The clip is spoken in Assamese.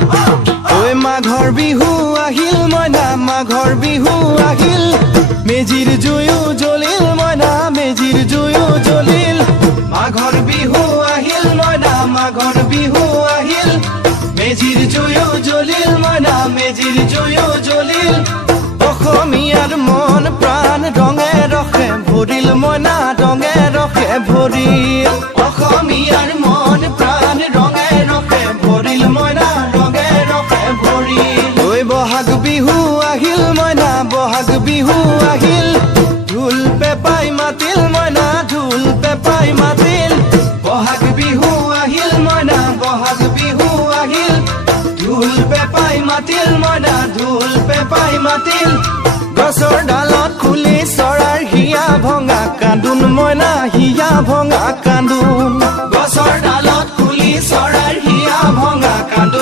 ঐ মাঘৰ বিহু আহিল মইনা মাঘৰ বিহু আহিল মেজিৰ জুয়ো জ্বলিল মইনা মেজিৰ জুয়ো জ্বলিল মাঘৰ বিহু আহিল মইনা মাঘৰ বিহু আহিল মেজিৰ জুয়ো জ্বলিল মইনা মেজিৰ জুয়ো জ্বলিল অসমীয়াৰ মন প্ৰাণ ৰঙে ৰখে ভৰিল মইনা ৰঙে ৰখে ভৰিল অসমীয়াৰ মন প্ৰাণ ৰঙে ৰখে ভৰিল মইনা ৰঙে ৰখে ভৰিল ঐ বহাগ বিহু আহিল মইনা বহাগ বিহু আহিল ঢোল পেপাই মাতিল মইনা ঢোল পেপাই মাতিল বহাগ বিহু আহিল মইনা বহাগ বিহু আহিল ঢোল পেপাই মাতিল মইনা ঢোল পেপাই মাতিল গছৰ ডালত খুলি চৰাৰ হিয়া ভঙা কান্দোন মইনা হিয়া ভঙা